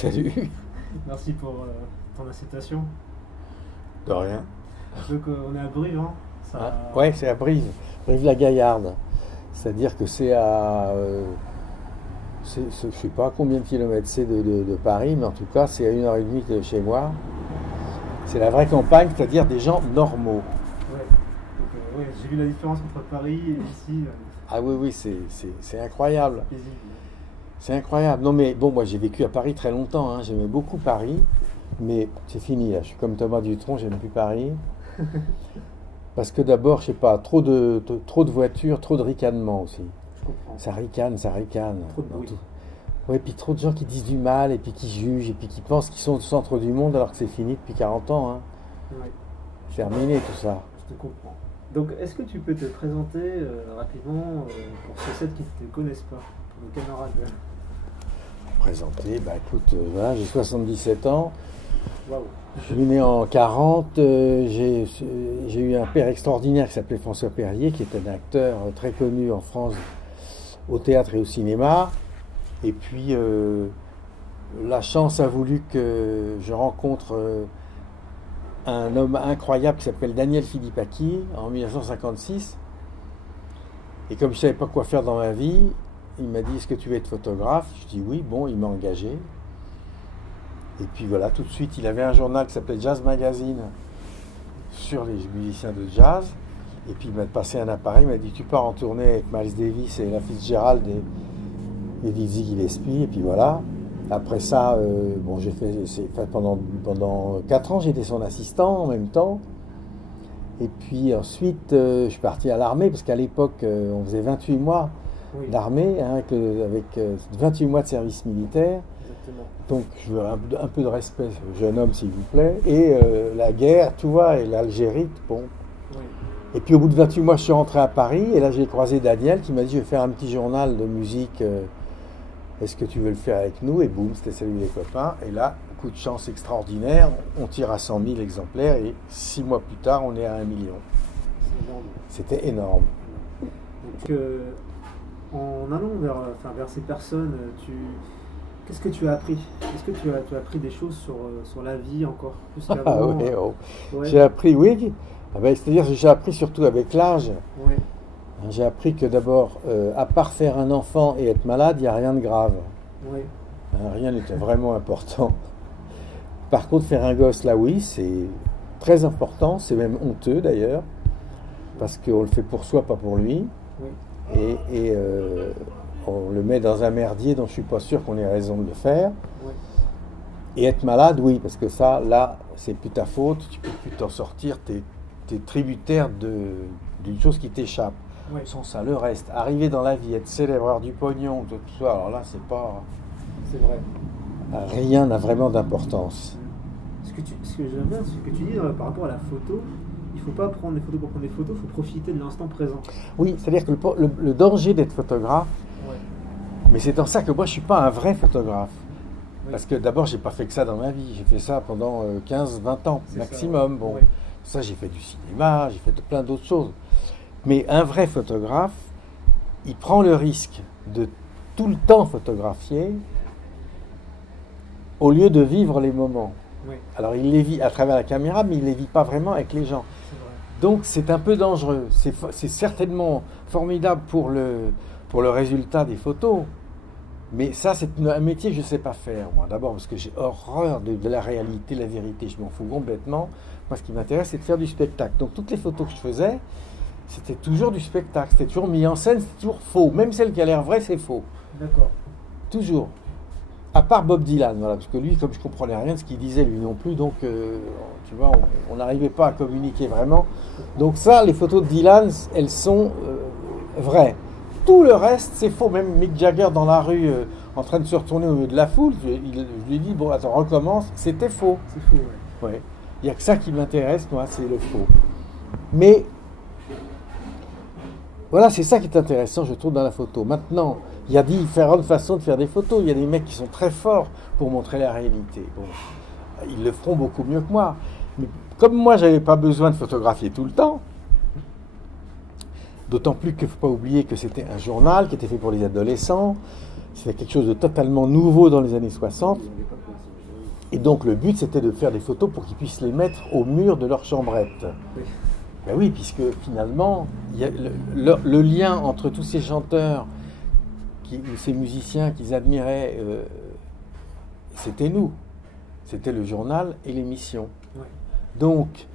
Salut. Merci pour ton incitation. De rien. Donc on est à Brive, hein. Ah, ouais, c'est à Brive, Brive-la-Gaillarde. C'est-à-dire que c'est à, je sais pas combien de kilomètres c'est de Paris, mais en tout cas c'est à 1h30 de chez moi. C'est la vraie campagne, c'est-à-dire des gens normaux. Ouais. Donc, ouais, j'ai vu la différence entre Paris et ici. Ah oui, oui, c'est incroyable. Paisible. C'est incroyable. Non mais bon, moi j'ai vécu à Paris très longtemps, hein. J'aimais beaucoup Paris, mais c'est fini là. Je suis comme Thomas Dutronc, j'aime plus Paris. Parce que d'abord, je sais pas, trop de voitures, trop de ricanement aussi. Je comprends. Ça ricane, ça ricane. Trop de dans bruit. tout. Ouais, puis trop de gens qui disent du mal, et puis qui jugent, et puis qui pensent qu'ils sont au centre du monde alors que c'est fini depuis 40 ans. Hein. Ouais, Terminé tout ça. je te comprends. Donc est-ce que tu peux te présenter rapidement pour ceux qui ne te connaissent pas, pour nos camarades? Présenté, bah écoute, voilà, j'ai 77 ans. Waouh. Je suis né en 40, j'ai eu un père extraordinaire qui s'appelait François Perrier, qui était un acteur très connu en France au théâtre et au cinéma. Et puis la chance a voulu que je rencontre un homme incroyable qui s'appelle Daniel Philippaki en 1956. Et comme je ne savais pas quoi faire dans ma vie, il m'a dit: est-ce que tu veux être photographe? Je dis oui. Bon, il m'a engagé. Et puis voilà, tout de suite, il avait un journal qui s'appelait Jazz Magazine sur les musiciens de jazz. Et puis il m'a passé un appareil, il m'a dit: tu pars en tournée avec Miles Davis et Ella Fitzgerald et Dizzy Gillespie. Et puis voilà. Après ça, bon, pendant 4 ans, j'étais son assistant en même temps. Et puis ensuite, je suis parti à l'armée, parce qu'à l'époque, on faisait 28 mois Oui, d'armée, hein, avec 28 mois de service militaire. exactement. Donc je veux un peu de respect, jeune homme, s'il vous plaît. Et la guerre, tu vois, et l'Algérie, bon. Oui. Et puis au bout de 28 mois, je suis rentré à Paris, et là j'ai croisé Daniel qui m'a dit: je vais faire un petit journal de musique, est-ce que tu veux le faire avec nous? Et boum, c'était Salut les copains. Et là, coup de chance extraordinaire, on tire à 100 000 exemplaires, et 6 mois plus tard, on est à 1 million. C'est énorme. C'était énorme. Donc, en allant vers ces personnes, qu'est-ce que tu as appris? Est-ce que tu as appris des choses sur la vie encore plus Ah qu'avant? ouais, oh. Ouais. J'ai appris, oui. Ah ben, c'est-à-dire que j'ai appris surtout avec l'âge. Ouais. J'ai appris que d'abord, à part faire un enfant et être malade, il n'y a rien de grave. Ouais. Rien n'était vraiment important. Par contre, faire un gosse, là oui, c'est très important, c'est même honteux d'ailleurs, parce qu'on le fait pour soi, pas pour lui. Oui. Et on le met dans un merdier dont je suis pas sûr qu'on ait raison de le faire. Ouais. Et être malade, oui, parce que ça, là, c'est plus ta faute, tu peux plus t'en sortir, t'es tributaire d'une chose qui t'échappe. Ouais. Sans ça, le reste, arriver dans la vie, être célèbre, avoir du pognon, tout ça, alors là, c'est pas... C'est vrai. Rien n'a vraiment d'importance. Ce que j'aime bien, ce que tu dis par rapport à la photo, il ne faut pas prendre des photos pour prendre des photos, il faut profiter de l'instant présent. Oui, c'est-à-dire que le danger d'être photographe, Ouais. mais c'est dans ça que moi, je suis pas un vrai photographe. Oui. Parce que d'abord, j'ai pas fait que ça dans ma vie. J'ai fait ça pendant 15-20 ans C'est maximum. ça. Bon, Ouais. ça, j'ai fait du cinéma, j'ai fait plein d'autres choses. Mais un vrai photographe, il prend le risque de tout le temps photographier au lieu de vivre les moments. Ouais. Alors, il les vit à travers la caméra, mais il les vit pas vraiment avec les gens. C'est vrai. Donc, c'est un peu dangereux. C'est certainement formidable pour le résultat des photos. Mais ça, c'est un métier que je ne sais pas faire, moi. D'abord parce que j'ai horreur de la réalité, la vérité. Je m'en fous complètement. Moi, ce qui m'intéresse, c'est de faire du spectacle. Donc, toutes les photos que je faisais, c'était toujours du spectacle. C'était toujours mis en scène, c'est toujours faux. Même celle qui a l'air vraie, c'est faux. D'accord. Toujours. À part Bob Dylan, voilà. Parce que lui, comme je ne comprenais rien de ce qu'il disait, lui non plus, donc, tu vois, on n'arrivait pas à communiquer vraiment. Donc ça, les photos de Dylan, elles sont vraies. Tout le reste, c'est faux. Même Mick Jagger dans la rue, en train de se retourner au milieu de la foule, je lui ai dit: bon, attends, recommence. C'était faux. C'est fou, ouais. Ouais. Il n'y a que ça qui m'intéresse, moi, c'est le faux. Mais voilà, c'est ça qui est intéressant, je trouve, dans la photo. Maintenant, il y a différentes façons de faire des photos. Il y a des mecs qui sont très forts pour montrer la réalité. Bon, ils le feront beaucoup mieux que moi. Mais comme moi, je n'avais pas besoin de photographier tout le temps, d'autant plus qu'il ne faut pas oublier que c'était un journal qui était fait pour les adolescents. C'était quelque chose de totalement nouveau dans les années 60. Et donc le but, c'était de faire des photos pour qu'ils puissent les mettre au mur de leur chambrette. Oui. Ben oui, puisque finalement, il y a le lien entre tous ces chanteurs, ou ces musiciens qu'ils admiraient, c'était nous. C'était le journal et l'émission. Ouais. Donc,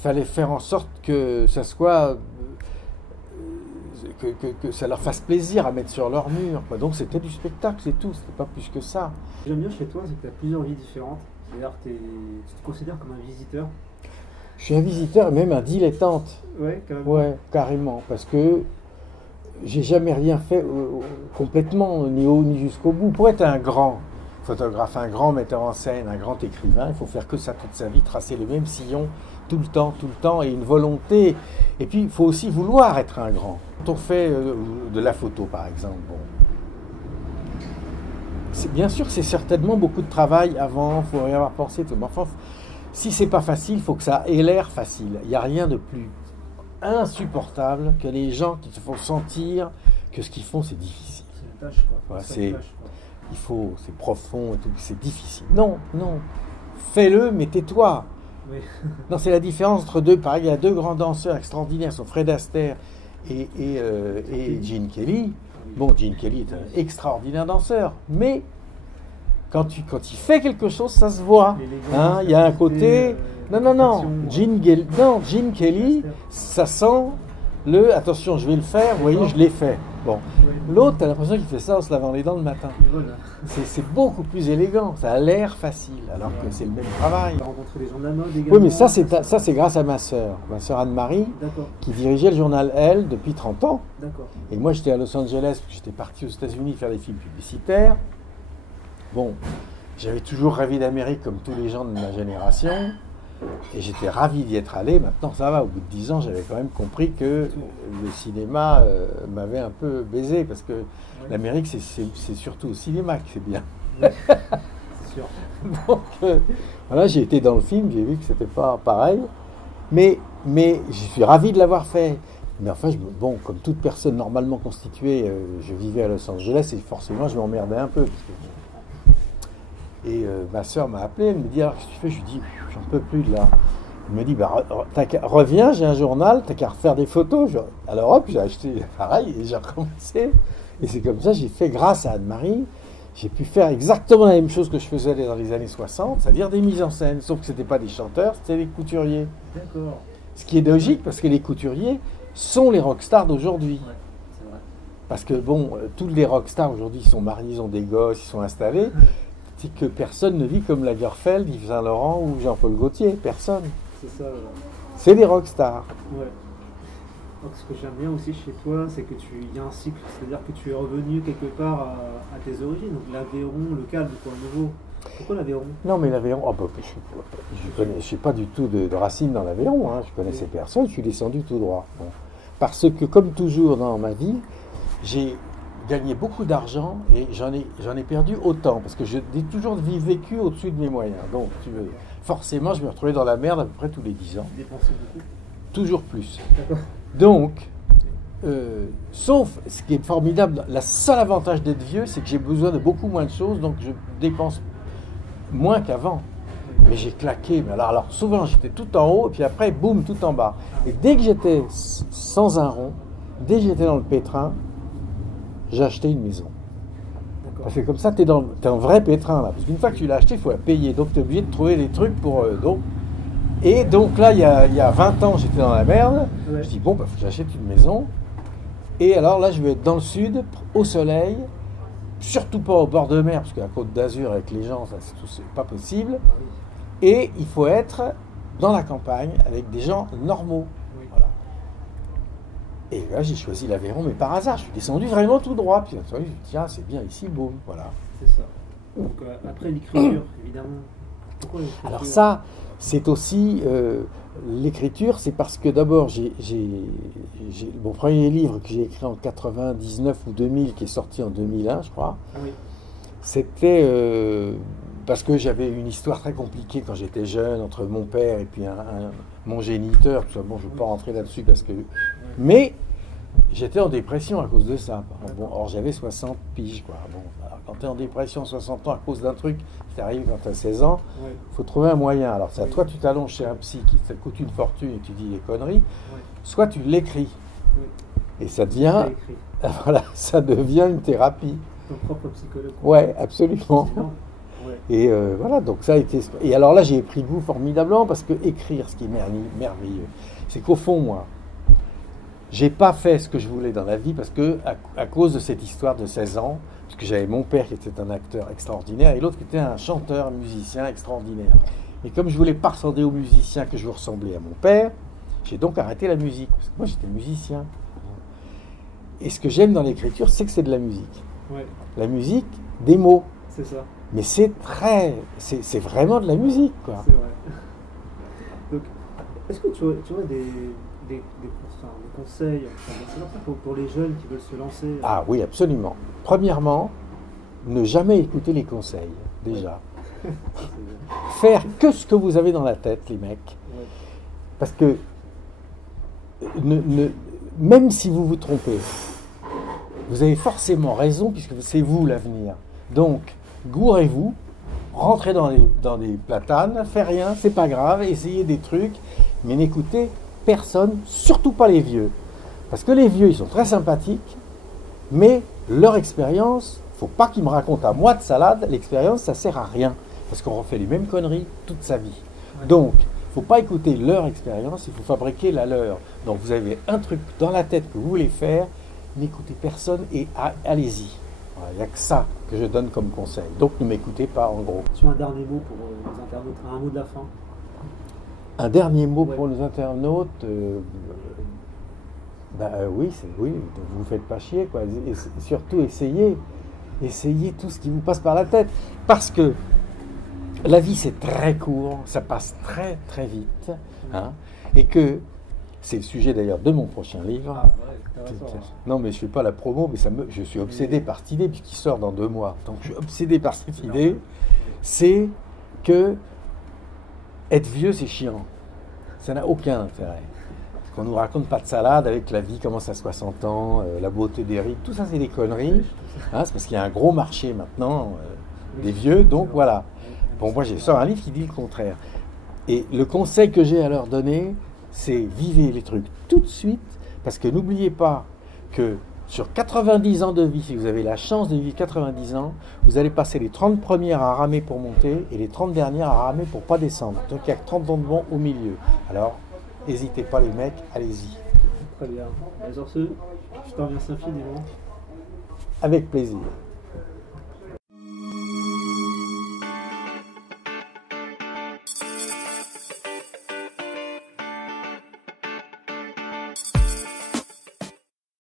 fallait faire en sorte que ça soit... que ça leur fasse plaisir à mettre sur leur mur, quoi. Donc c'était du spectacle, c'est tout, c'était pas plus que ça. Ce que j'aime bien chez toi, c'est que tu as plusieurs vies différentes. C'est-à-dire que tu te considères comme un visiteur. Je suis un visiteur et même un dilettante. Ouais, carrément. Ouais, carrément, parce que j'ai jamais rien fait complètement, ni haut ni jusqu'au bout. Pour être un grand photographe, un grand metteur en scène, un grand écrivain, il faut faire que ça toute sa vie, tracer le même sillon tout le temps, et une volonté. Et puis, il faut aussi vouloir être un grand. Quand on fait de la photo, par exemple, bon, bien sûr que c'est certainement beaucoup de travail avant, il faut y avoir pensé, tout. Mais enfin, si c'est pas facile, il faut que ça ait l'air facile. Il n'y a rien de plus insupportable que les gens qui te font sentir que ce qu'ils font, c'est difficile. C'est une tâche, quoi. Voilà, C'est une tâche, quoi. c'est profond et tout, c'est difficile. Non, fais-le, mais tais-toi. Oui. Non, c'est la différence entre deux. Pareil, il y a deux grands danseurs extraordinaires, sont Fred Astaire et Gene Kelly. Bon, Gene Kelly est un extraordinaire danseur, mais quand il fait quelque chose, ça se voit. Hein, il y a un côté... Non. Gene Kelly, ça sent le... Attention, je vais le faire, vous voyez, je l'ai fait. Bon. L'autre, t'as l'impression qu'il fait ça en se lavant les dents le matin. C'est beaucoup plus élégant, ça a l'air facile, alors que c'est le même travail. Tu as rencontré des gens de la mode également. Oui, mais ça c'est grâce à ma sœur Anne-Marie, qui dirigeait le journal Elle depuis 30 ans. D'accord. Et moi j'étais à Los Angeles, j'étais parti aux États-Unis faire des films publicitaires. Bon, j'avais toujours rêvé d'Amérique comme tous les gens de ma génération. Et j'étais ravi d'y être allé. Maintenant, ça va. Au bout de 10 ans, j'avais quand même compris que le cinéma m'avait un peu baisé. Parce que l'Amérique, c'est surtout au cinéma que c'est bien. Oui, c'est sûr. Donc, voilà, j'ai été dans le film, j'ai vu que c'était pas pareil. Mais je suis ravi de l'avoir fait. Mais enfin, bon, comme toute personne normalement constituée, je vivais à Los Angeles et forcément, je m'emmerdais un peu. Et ma soeur m'a appelé, elle me dit, alors qu'est-ce que tu fais? Je lui dis, j'en peux plus de là. Elle me dit, reviens, j'ai un journal, t'as qu'à refaire des photos. Alors hop, j'ai acheté pareil et j'ai recommencé. Et c'est comme ça, j'ai fait, grâce à Anne-Marie, j'ai pu faire exactement la même chose que je faisais dans les années 60, c'est-à-dire des mises en scène, sauf que ce n'étaient pas des chanteurs, c'était des couturiers. D'accord. Ce qui est logique, parce que les couturiers sont les rockstars d'aujourd'hui. Ouais, c'est vrai. Parce que bon, tous les rockstars aujourd'hui, ils sont mariés, ils ont des gosses, ils sont installés. C'est que personne ne vit comme Lagerfeld, Yves Saint Laurent ou Jean-Paul Gaultier. Personne. C'est ça. C'est des rockstars. Ouais. Donc, ce que j'aime bien aussi chez toi, c'est que il y a un cycle. C'est-à-dire que tu es revenu quelque part à tes origines. Donc l'Aveyron, le calme, quoi, nouveau. Pourquoi l'Aveyron? Non, mais l'Aveyron, je ne suis pas du tout de racines dans l'Aveyron. Hein. Je connaissais personne, je suis descendu tout droit. Bon. Parce que, comme toujours dans ma vie, j'ai gagné beaucoup d'argent et j'en ai perdu autant. Parce que j'ai toujours vécu au-dessus de mes moyens. Donc, forcément, je me retrouvais dans la merde à peu près tous les 10 ans. Dépensé beaucoup? Toujours plus. D'accord. Donc, sauf ce qui est formidable, le seul avantage d'être vieux, c'est que j'ai besoin de beaucoup moins de choses, donc je dépense moins qu'avant. Mais j'ai claqué. Mais alors souvent, j'étais tout en haut, et puis après, boum, tout en bas. Et dès que j'étais sans un rond, dès que j'étais dans le pétrin, j'ai acheté une maison. D'accord. Parce que comme ça, t'es un vrai pétrin, là. Parce qu'une fois que tu l'as acheté, il faut la payer. Donc, tu es obligé de trouver des trucs pour... Et donc là, il y a 20 ans, j'étais dans la merde. Ouais. Je dis, bon, faut que j'achète une maison. Et alors là, je vais être dans le sud, au soleil, surtout pas au bord de mer, parce que la Côte d'Azur, avec les gens, ça, c'est pas possible. Ah oui. Et il faut être dans la campagne, avec des gens normaux. Oui. Voilà. Et là, j'ai choisi l'Aveyron, mais par hasard, je suis descendu vraiment tout droit. Puis je me suis dit, tiens, c'est bien ici, boum, voilà. C'est ça. Donc après l'écriture, évidemment. Pourquoi l'écriture? Alors ça, c'est aussi l'écriture, c'est parce que d'abord, mon premier livre que j'ai écrit en 99 ou 2000, qui est sorti en 2001, je crois, Ah oui. c'était parce que j'avais une histoire très compliquée quand j'étais jeune, entre mon père et puis mon géniteur, tout ça. Bon, je ne veux pas rentrer là-dessus parce que... Mais j'étais en dépression à cause de ça. Bon, or j'avais 60 piges, quoi. Bon, alors, quand tu es en dépression à 60 ans à cause d'un truc qui t'arrive quand tu as 16 ans, il faut trouver un moyen. Alors, c'est à toi, tu t'allonges chez un psy qui te coûte une fortune et tu dis des conneries, soit tu l'écris. Et ça devient, voilà, ça devient une thérapie. Ton propre psychologue. Ouais, absolument. Ouais. Et voilà, donc ça a été. Et alors là, j'ai pris goût formidablement parce que écrire, ce qui est merveilleux, c'est qu'au fond, moi, j'ai pas fait ce que je voulais dans la vie parce que à cause de cette histoire de 16 ans, parce que j'avais mon père qui était un acteur extraordinaire et l'autre qui était un chanteur, musicien extraordinaire. Et comme je voulais pas ressembler au musicien que je veux ressembler à mon père, j'ai donc arrêté la musique parce que moi j'étais musicien. Et ce que j'aime dans l'écriture, c'est que c'est de la musique. Ouais. La musique, des mots. C'est ça. Mais c'est vraiment de la musique, quoi. C'est vrai. Donc, est-ce que tu vois des conseils pour les jeunes qui veulent se lancer? Ah oui, absolument. Premièrement, ne jamais écouter les conseils, déjà. Faire que ce que vous avez dans la tête, les mecs. Ouais. Parce que même si vous vous trompez, vous avez forcément raison puisque c'est vous l'avenir. Donc, gourez-vous, rentrez dans des platanes, faites rien, c'est pas grave, essayez des trucs, mais n'écoutez personne, surtout pas les vieux. Parce que les vieux, ils sont très sympathiques, mais leur expérience, faut pas qu'ils me racontent à moi de salade, l'expérience, ça sert à rien. Parce qu'on refait les mêmes conneries toute sa vie. Ouais. Donc, faut pas écouter leur expérience, il faut fabriquer la leur. Donc, vous avez un truc dans la tête que vous voulez faire, n'écoutez personne et allez-y. Il n'y a que ça que je donne comme conseil. Donc ne m'écoutez pas en gros. Tu as un dernier mot pour les internautes, un mot de la fin? Un dernier mot pour les internautes oui, donc vous ne faites pas chier, quoi. Et surtout essayez tout ce qui vous passe par la tête. Parce que la vie c'est très court, ça passe très très vite. Hein, et que c'est le sujet d'ailleurs de mon prochain livre. Ah, ouais, non, mais je ne fais pas la promo, mais je suis obsédé par cette idée, puisqu'il sort dans 2 mois. Donc je suis obsédé par cette idée. C'est que être vieux, c'est chiant. Ça n'a aucun intérêt. Qu'on ne nous raconte pas de salade avec la vie commence à 60 ans, la beauté des rides, tout ça c'est des conneries. Hein, c'est parce qu'il y a un gros marché maintenant des vieux, donc voilà. Bon, moi j'ai sorti un livre qui dit le contraire. Et le conseil que j'ai à leur donner, c'est vivez les trucs tout de suite, parce que n'oubliez pas que sur 90 ans de vie, si vous avez la chance de vivre 90 ans, vous allez passer les 30 premières à ramer pour monter et les 30 dernières à ramer pour pas descendre. Donc il y a 30 ans de bon au milieu. Alors, n'hésitez pas les mecs, allez-y. Très bien. Sur ce, je t'en remercie infiniment. Avec plaisir.